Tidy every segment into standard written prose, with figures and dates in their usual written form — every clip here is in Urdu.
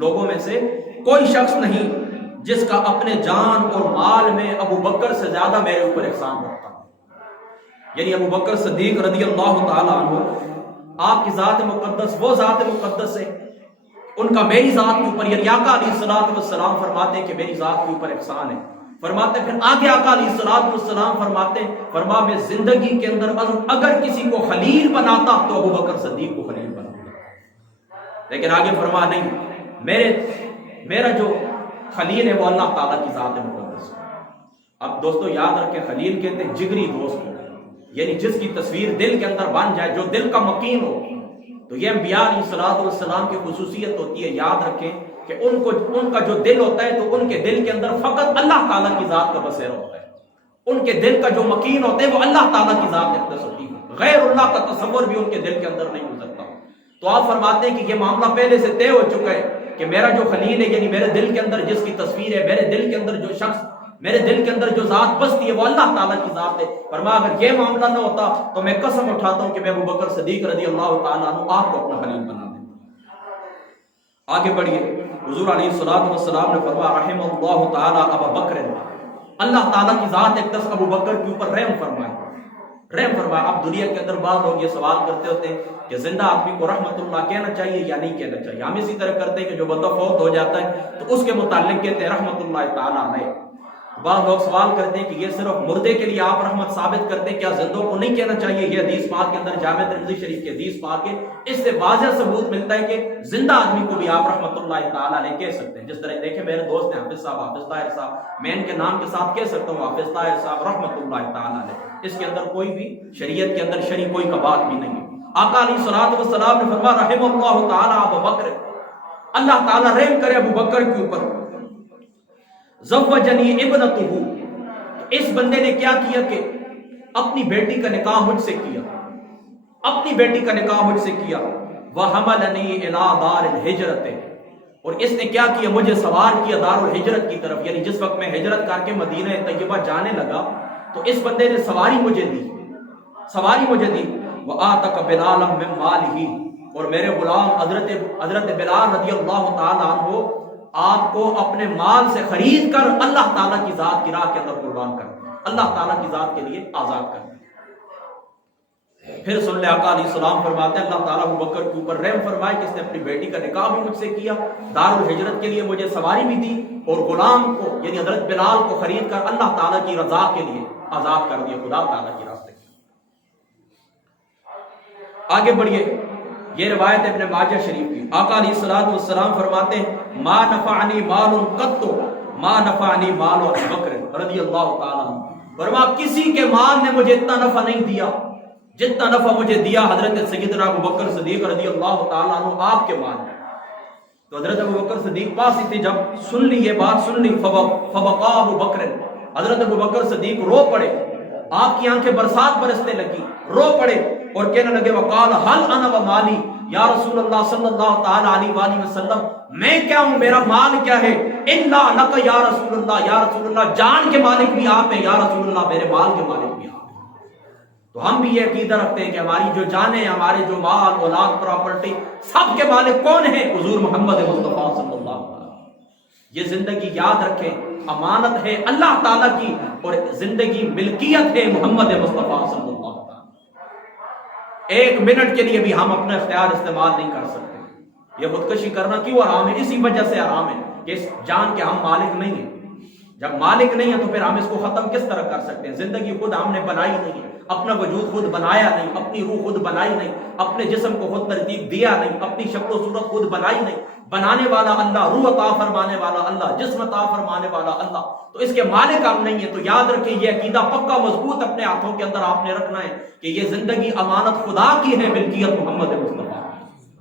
لوگوں میں سے کوئی شخص نہیں جس کا اپنے جان اور مال میں ابو بکر سے زیادہ میرے اوپر احسان رکھتا ہے۔ یعنی ابو بکر صدیق رضی اللہ تعالیٰ عنہ، آپ کی ذات مقدس وہ ذات مقدس ہے، ان کا میری ذات کے اوپر، یعنی آقا علیہ الصلوۃ والسلام فرماتے ہیں کہ میری ذات کے اوپر احسان ہے۔ فرماتے پھر آگے آقا علیہ الصلوۃ والسلام فرماتے ہیں، فرما میں زندگی کے اندر اگر کسی کو خلیل بناتا تو ابو بکر صدیق کو خلیل بناتا، لیکن آگے فرما نہیں، میرا جو خلیل ہے وہ اللہ تعالیٰ کی ذات مقدس ہے۔ اب دوستو یاد رکھیں، خلیل کہتے ہیں جگری دوست کو، یعنی جس کی تصویر دل کے اندر بن جائے، جو دل کا مکین ہو۔ تو یہ انبیاء علیہ الصلوۃ والسلام کی خصوصیت ہوتی ہے۔ یاد رکھیں کہ ان کا جو دل ہوتا ہے تو ان کے دل کے اندر فقط اللہ تعالیٰ کی ذات کا بسیرا ہوتا ہے۔ ان کے دل کا جو مکین ہوتا ہے وہ اللہ تعالیٰ کی ذات اقدس ہوتی ہے، غیر اللہ کا تصور بھی ان کے دل کے اندر نہیں ہو سکتا۔ تو آپ فرماتے ہیں کہ یہ معاملہ پہلے سے طے ہو چکا ہے کہ میرا جو خلیل ہے، یعنی میرے دل کے اندر جس کی تصویر ہے، میرے دل کے اندر جو شخص، میرے دل کے اندر جو ذات بستی ہے وہ اللہ تعالیٰ کی ذات ہے۔ فرمایا اگر یہ معاملہ نہ ہوتا تو میں قسم اٹھاتا ہوں کہ میں ابو بکر صدیق رضی اللہ تعالیٰ عنہ آپ کو اپنا خلیل بنا دیں۔ آگے بڑھیے، حضور علیہ الصلوۃ والسلام نے فرمایا رحم اللہ تعالیٰ ابا بکر، اللہ تعالیٰ کی ذات اقدس ابو بکر کے اوپر رحم فرمائے، رحم فرمایا۔ اب دنیا کے اندر بعض لوگ یہ سوال کرتے ہوتے ہیں کہ زندہ آدمی کو رحمت اللہ کہنا چاہیے یا نہیں کہنا چاہیے۔ ہم اسی طرح کرتے ہیں کہ جو بندہ فوت ہو جاتا ہے تو اس کے متعلق کہتے ہیں رحمت اللہ تعالیٰ علیہ۔ بعض لوگ سوال کرتے ہیں کہ یہ صرف مردے کے لیے آپ رحمت ثابت کرتے ہیں، کیا زندوں کو نہیں کہنا چاہیے؟ یہ حدیث پاک کے اندر جامع ترمذی شریف کی حدیث پاک ہے، اس سے واضح ثبوت ملتا ہے کہ زندہ آدمی کو بھی آپ رحمت اللہ تعالیٰ علیہ کہہ سکتے ہیں۔ جس طرح دیکھیں میرے دوست ہیں حافظ صاحب، حافظ طاہر صاحب، میں ان کے نام کے ساتھ کہہ سکتا ہوں حافظ طاہر صاحب رحمت اللہ تعالیٰ علیہ، اس کے اندر کوئی بھی شریعت کے اندر شرعی کوئی بات بھی نہیں ہے۔ آقا علیہ الصلوۃ والسلام نے فرمایا رحم اللہ تعالیٰ ابو بکر، اللہ تعالیٰ رحم کرے ابو بکر کے اوپر۔ زوجنی ابنتہ، اس بندے نے کیا کیا کہ اپنی بیٹی کا نکاح مجھ سے کیا، اپنی بیٹی کا نکاح مجھ سے کیا۔ وحملنی الی دار الہجرت، اور اس نے کیا کیا؟ مجھے سوار کیا دار الہجرت کی طرف، یعنی جس وقت میں ہجرت کر کے مدینہ طیبہ جانے لگا تو اس بندے نے سواری مجھے دی، سواری مجھے دی۔ وآتق بلال من مالہ، اور میرے غلام حضرت بلال رضی اللہ تعالیٰ عنہ آپ کو اپنے مال سے خرید کر اللہ تعالیٰ کی ذات کی راہ کے اندر قربان کر، اللہ تعالیٰ کی ذات کے لیے آزاد کر۔ پھر سن لے آقا علیہ السلام فرماتے ہیں اللہ تعالیٰ ابو بکر کے اوپر رحم فرمائے کہ اس نے اپنی بیٹی کا نکاح بھی مجھ سے کیا، دار الہجرت کے لیے مجھے سواری بھی دی، اور غلام کو یعنی حضرت بلال کو خرید کر اللہ تعالیٰ کی رضا کے لیے آزاد کر دیا، خدا تعالیٰ کی راستے کے۔ آگے بڑھیے، یہ روایت ابن ماجہ شریف کی، آقا علیہ الصلوۃ والسلام فرماتے ہیں ما نفعنی مال قط ما نفعنی مال ابی بکر رضی اللہ تعالیٰ عنہ، فرمایا کسی کے مال نے مجھے اتنا نفع نہیں دیا جتنا نفع مجھے دیا حضرت سیدنا ابو بکر صدیق رضی اللہ تعالیٰ عنہ آپ کے مال نے۔ تو حضرت ابو بکر صدیق پاس ہی تھے، جب سن لی یہ بات سن لی، فبقا ابو بکر، حضرت ابو بکر صدیق رو پڑے، آپ کی آنکھیں برسات برسنے لگی، رو پڑے اور کہنے لگے وقال هل انا ومالی، یا رسول اللہ صلی اللہ تعالی علیہ وآلہ وسلم میں کیا ہوں، میرا مال کیا ہے؟ الا لک یا رسول اللہ، یا رسول اللہ جان کے مالک بھی آپ ہیں، یا رسول اللہ میرے مال کے مالک بھی آپ ہیں۔ تو ہم بھی یہ عقیدہ رکھتے ہیں کہ ہماری جو جانیں، ہمارے جو مال اولاد پراپرٹی سب کے مالک کون ہیں؟ حضور محمد مصطفیٰ صلی اللہ علیہ وسلم۔ یہ زندگی یاد رکھیں امانت ہے اللہ تعالیٰ کی، اور زندگی ملکیت ہے محمد مصطفیٰ صلی اللہ علیہ وسلم۔ ایک منٹ کے لیے بھی ہم اپنا اختیار استعمال نہیں کر سکتے۔ یہ خودکشی کرنا کیوں حرام ہے؟ اسی وجہ سے حرام ہے کہ اس جان کے ہم مالک نہیں ہیں۔ جب مالک نہیں ہے تو پھر ہم اس کو ختم کس طرح کر سکتے ہیں؟ زندگی خود ہم نے بنائی نہیں ہے، اپنا وجود خود بنایا نہیں، اپنی روح خود بنائی نہیں، اپنے جسم کو خود ترتیب دیا نہیں، اپنی شکل و صورت خود بنائی نہیں۔ بنانے والا اللہ، روح عطا فرمانے والا اللہ، جسم عطا فرمانے والا اللہ، تو اس کے مالک ہم نہیں ہیں۔ تو یاد رکھیں یہ عقیدہ پکا مضبوط اپنے ہاتھوں کے اندر آپ نے رکھنا ہے کہ یہ زندگی امانت خدا کی ہے، ملکیت محمد مصطفیٰ،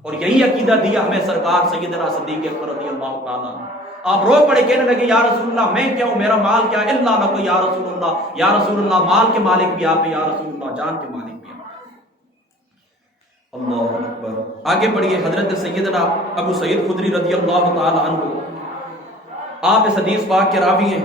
اور یہی عقیدہ دیا ہمیں سرکار سیدنا صدیق اکبر رضی اللہ تعالیٰ عنہ۔ آپ رو پڑے کہنے لگے یا رسول اللہ میں کیا ہوں، میرا مال کیا ہے؟ اللہ لک یا رسول اللہ، یا رسول اللہ مال کے مالک بھی آپ ہیں، یا رسول اللہ جان کے مالک بھی آپ ہیں۔ اللہ اکبر۔ آگے پڑھیے، حضرت سیدنا ابو سعید خدری رضی اللہ تعالی عنہ، آپ اس حدیث پاک کے راوی ہیں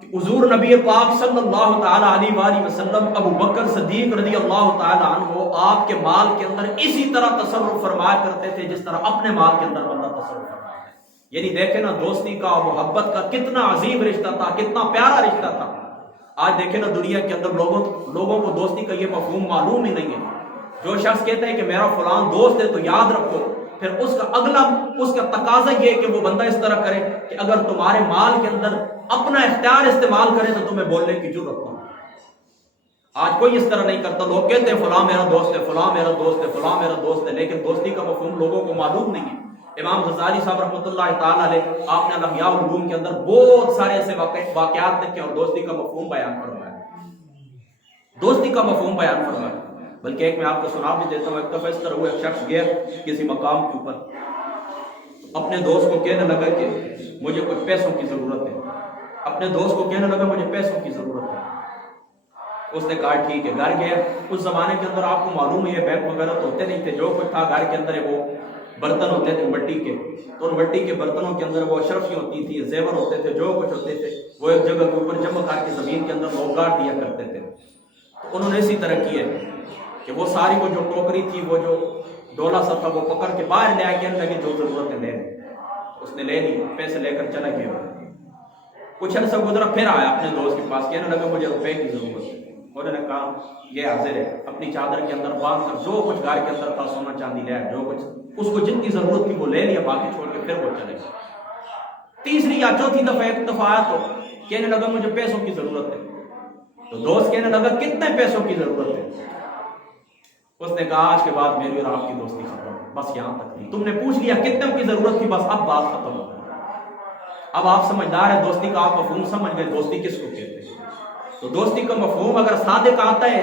کہ حضور نبی پاک صلی اللہ تعالی علیہ وآلہ وسلم ابو بکر صدیق رضی اللہ تعالی عنہ آپ کے مال کے اندر اسی طرح تصرف فرمایا کرتے تھے جس طرح اپنے مال کے اندر بندہ تصرف فرمایا ہے۔ یعنی دیکھیں نا دوستی کا محبت کا کتنا عظیم رشتہ تھا، کتنا پیارا رشتہ تھا۔ آج دیکھیں نا دنیا کے اندر لوگوں کو دوستی کا یہ مفہوم معلوم ہی نہیں ہے۔ جو شخص کہتا ہے کہ میرا فلان دوست ہے تو یاد رکھو، پھر اس کا تقاضا یہ ہے کہ وہ بندہ اس طرح کرے کہ اگر تمہارے مال کے اندر اپنا اختیار استعمال کرے تو تمہیں بولنے کی جرأت ہو۔ آج کوئی اس طرح نہیں کرتا۔ لوگ کہتے ہیں فلاں میرا دوست ہے، فلاں میرا دوست ہے، فلاں میرا دوست ہے، لیکن دوستی کا مفہوم لوگوں کو معلوم نہیں ہے۔ امام غزالی صاحب رحمۃ اللہ تعالی علیہ، آپ نے الاحیاء العلوم کے اندر بہت سارے ایسے واقعات لکھے اور دوستی کا مفہوم بیان فرمایا، دوستی کا مفہوم بیان فرمایا۔ بلکہ ایک میں آپ کو سنا بھی دیتا ہوں۔ ایک دفعہ اس طرح ہوا، ایک شخص گیا کسی مقام کے اوپر، اپنے دوست کو کہنے لگا کہ مجھے کچھ پیسوں کی ضرورت ہے، اپنے دوست کو کہنے لگا مجھے پیسوں کی ضرورت ہے۔ اس نے کہا ٹھیک ہے۔ گھر گیا۔ اس زمانے کے اندر آپ کو معلوم ہے بینک وغیرہ تو ہوتے نہیں تھے، جو کچھ تھا گھر کے اندر وہ برتن ہوتے تھے مٹی کے، تو ان مٹی کے برتنوں کے اندر وہ اشرفی ہوتی تھی، زیور ہوتے تھے، جو کچھ ہوتے تھے وہ ایک جگہ کے اوپر جمع کر کے زمین کے اندر لوگ گاڑ دیا کرتے تھے۔ تو انہوں نے اسی طرح کی ہے کہ وہ ساری وہ جو ٹوکری تھی، وہ جو ڈولا سا تھا، وہ پکڑ کے باہر لے آ کے لگے جو ضرورت ہے لے لیں۔ اس نے لے لی، پیسے لے کر چلا گیا۔ کچھ عرصہ گزرا، پھر آیا اپنے دوست کے پاس، کہنے لگا مجھے روپے کی ضرورت ہے۔ انہوں نے کہا یہ حاضر ہے، اپنی چادر کے اندر باندھ کر جو کچھ گھر کے اندر تھا سونا چاندی لے آیا، جو کچھ اس کو جن کی ضرورت تھی وہ لے لیا، باقی چھوڑ کے پھر وہ چلے گئے۔ تیسری یا چوتھی دفعہ ایک دفعہ آیا تو کہنے لگا مجھے پیسوں کی ضرورت ہے۔ تو دوست کہنے لگا کتنے پیسوں کی ضرورت ہے؟ اس نے کہا آج کے بعد میری اور آپ کی دوستی ختم، بس یہاں تک تھی۔ تم نے پوچھ لیا کتنے کی ضرورت تھی، بس اب بات ختم ہو گئی۔ اب آپ سمجھدار ہیں، دوستی کا آپ مفہوم سمجھ گئے، دوستی کس کو کہتے ہیں۔ تو دوستی کا مفہوم اگر صادق آتا ہے،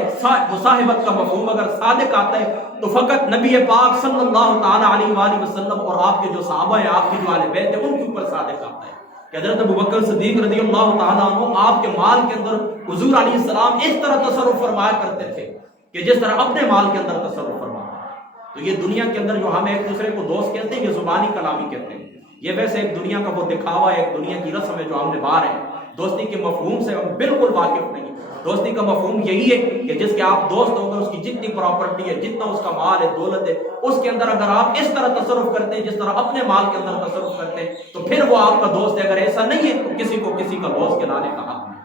مصاحبت کا مفہوم اگر صادق آتا ہے تو فقط نبی پاک صلی اللہ تعالی علیہ وآلہ وسلم اور آپ کے جو صحابہ ہیں، آپ کے جو اہل بیت ہیں، ان کے اوپر صادق آتا ہے کہ حضرت ابوبکر صدیق رضی اللہ تعالیٰ عنہ آپ کے مال کے اندر حضور علیہ السلام اس طرح تصرف فرمایا کرتے تھے کہ جس طرح اپنے مال کے اندر تصرف فرمایا۔ تو یہ دنیا کے اندر جو ہم ایک دوسرے کو دوست کہتے ہیں، یہ زبانی کلامی کہتے ہیں، یہ ویسے ایک دنیا کا وہ دکھاوا ہے، ایک دنیا کی رسم ہے جو ہم نے باہر ہے۔ دوستی کے مفہوم سے ہم بالکل واقف نہیں۔ دوستی کا مفہوم یہی ہے کہ جس کے آپ دوست ہو گئے، اس کی جتنی پراپرٹی ہے، جتنا اس کا مال ہے، دولت ہے، اس کے اندر اگر آپ اس طرح تصرف کرتے ہیں جس طرح اپنے مال کے اندر تصرف کرتے ہیں تو پھر وہ آپ کا دوست ہے۔ اگر ایسا نہیں ہے تو کسی کو کسی کا دوست کہلانے کا حق نہیں۔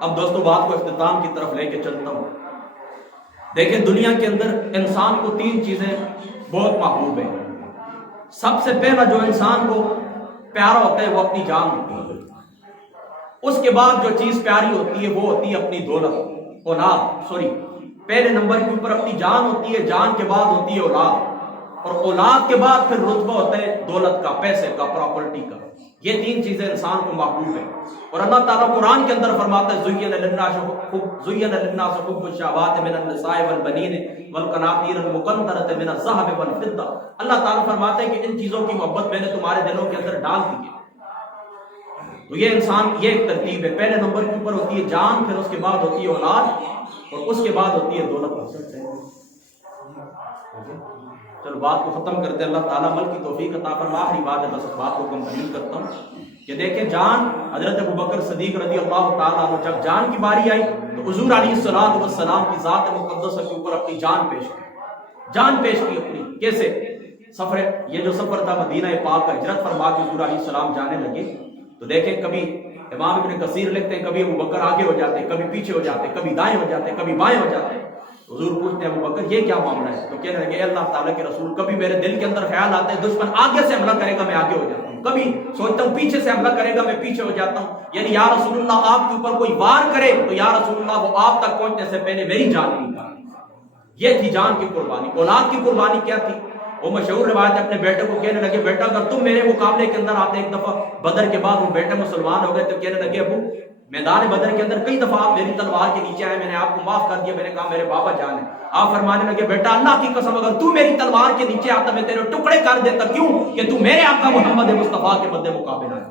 اب دوستو بات کو اختتام کی طرف لے کے چلتا ہوں۔ دیکھیں دنیا کے اندر انسان کو تین چیزیں بہت محبوب ہیں۔ سب سے پہلا جو انسان کو پیارا ہوتا ہے وہ اپنی جان ہوتی ہے۔ اس کے بعد جو چیز پیاری ہوتی ہے وہ ہوتی ہے اپنی دولت، اولاد، پہلے نمبر کے اوپر اپنی جان ہوتی ہے، جان کے بعد ہوتی ہے اولاد، اور اولاد کے بعد پھر رتبہ ہوتا ہے دولت کا، پیسے کا، پراپرٹی کا۔ یہ تین چیزیں انسان کو محبوب ہیں۔ اور اللہ تعالیٰ قرآن کے اندر فرماتا ہے زُيِّنَ لِلنَّاسِ حُبُّ الشَّهَوَاتِ مِنَ النِّسَاءِ وَالْبَنِينَ وَالْقَنَاطِيرِ الْمُقَنطَرَةِ مِنَ الذَّهَبِ وَالْفِضَّةِ۔ اللہ تعالیٰ فرماتا ہے کہ ان چیزوں کی محبت میں نے تمہارے دلوں کے اندر ڈال دی ہے۔ تو یہ انسان، یہ ایک ترتیب ہے، پہلے نمبر کے اوپر ہوتی ہے جان، پھر اس کے بعد ہوتی ہے اولاد، اور اس کے بعد ہوتی ہے دولت۔ چلو بات کو ختم کرتے ہیں، اللہ تعالیٰ عمل کی توفیق عطا فرمائے۔ آخری بات ہے، بس اس بات کو کمپلیٹ کرتا ہوں کہ دیکھیں جان، حضرت ابوبکر صدیق رضی اللہ تعالیٰ عنہ جب جان کی باری آئی تو حضور علیہ السلام کی ذات مقدسہ کے اوپر اپنی جان پیش کی، جان پیش کی اپنی۔ کیسے؟ یہ جو سفر تھا مدینہ پاک کا، ہجرت فرما کے حضور علیہ السلام جانے لگے تو دیکھیں کبھی امام ابن کثیر لکھتے ہیں کبھی ابوبکر آگے ہو جاتے، کبھی پیچھے ہو جاتے، کبھی دائیں ہو جاتے، کبھی بائیں ہو جاتے۔ حضور پوچھتے ہیں ابوبکر یہ کیا معاملہ ہے؟ تو کہنے لگے اللہ تعالیٰ کے رسول، کبھی میرے دل کے اندر خیال آتا ہے دشمن آگے سے حملہ کرے گا میں آگے ہو جاتا ہوں، کبھی سوچتا ہوں پیچھے سے حملہ کرے گا میں پیچھے ہو جاتا ہوں، یعنی یا رسول اللہ آپ کے اوپر کوئی وار کرے تو یا رسول اللہ وہ آپ تک پہنچنے سے پہلے میری جان نہیں نکالے۔ یہ تھی جان کی قربانی۔ اولاد کی قربانی کیا تھی؟ وہ مشہور روایت اپنے بیٹے کو کہنے لگے بیٹا اگر تم میرے مقابلے کے اندر آتے، ایک دفعہ بدر کے بعد وہ بیٹے مسلمان ہو گئے تو کہنے لگے ابو میدان بدر کے اندر کئی دفعہ آپ میری تلوار کے نیچے آئے، میں نے آپ کو معاف کر دیا، میں نے کہا میرے بابا جان ہے۔ آپ فرمانے لگے بیٹا اللہ کی قسم اگر تو میری تلوار کے نیچے آتا میں تیرے ٹکڑے کر دیتا، کیوں کہ تو میرے آقا محمد مصطفیٰ کے مد مقابلہ ہے۔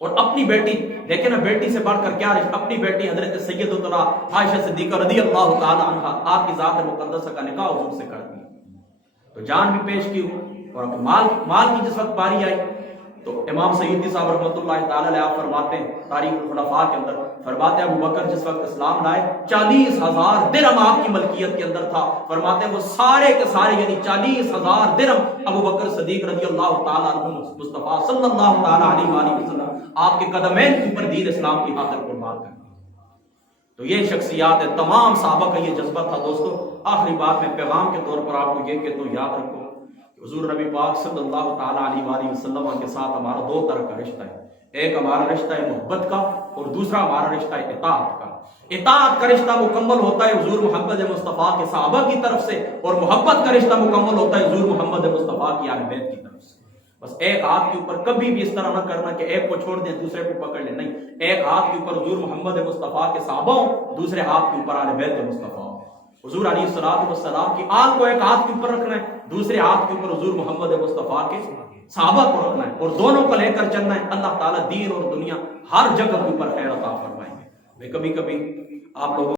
اور اپنی بیٹی دیکھیں نا، بیٹی سے بڑھ کر کیا رشتہ، اپنی بیٹی حضرت سیدتنا عائشہ صدیقہ رضی اللہ تعالی عنہا آپ کی ذات مقدسہ کا نکاح حضور سے کر دیا۔ تو جان بھی پیش کی اور مال کی جس وقت باری آئی تو امام سیوطی صاحب رحمۃ اللہ تعالی علیہ آپ فرماتے ہیں تاریخ الخلفاء کے اندر، فرماتے ہیں ابو بکر جس وقت اسلام لائے 40,000 درہم آپ کی ملکیت کے اندر تھا، فرماتے ہیں وہ سارے کے سارے یعنی 40,000 درہم ابو بکر صدیق رضی اللہ تعالی عنہ مصطفیٰ صلی اللہ تعالی علیہ وآلہ وسلم آپ کے قدمین کے اوپر دین اسلام کی خاطر قربان کر. تو یہ شخصیات ہے، تمام صحابہ کا یہ جذبہ تھا. دوستو آخری بات میں پیغام کے طور پر آپ کو یہ کہتا ہوں، یاد رکھو حضور نبی پاک صلی اللہ تعالی علیہ وآلہ وسلم کے ساتھ ہمارا دو طرح کا رشتہ ہے. ایک ہمارا رشتہ ہے محبت کا اور دوسرا ہمارا رشتہ ہے اطاعت کا. اطاعت کا رشتہ مکمل ہوتا ہے حضور محمد مصطفیٰ کے صحابہ کی طرف سے، اور محبت کا رشتہ مکمل ہوتا ہے حضور محمد مصطفیٰ کی اہل بیت کی طرف سے. بس ایک ہاتھ کے اوپر کبھی بھی اس طرح نہ کرنا کہ ایک کو چھوڑ دیں دوسرے کو پکڑ لیں، نہیں، ایک ہاتھ کے اوپر حضور محمد مصطفیٰ کے صحابہ ہوں، دوسرے ہاتھ کے اوپر اہل بیت مصطفیٰ. حضور علیہ الصلوۃ والسلام کی آل کو ایک ہاتھ کے اوپر رکھنا ہے، دوسرے ہاتھ کے اوپر حضور محمد مصطفیٰ کے صحابہ کو رکھنا ہے، اور دونوں کو لے کر چلنا ہے. اللہ تعالیٰ دین اور دنیا ہر جگہ کے اوپر خیر عطا فرمائیں گے. کبھی کبھی آپ لوگوں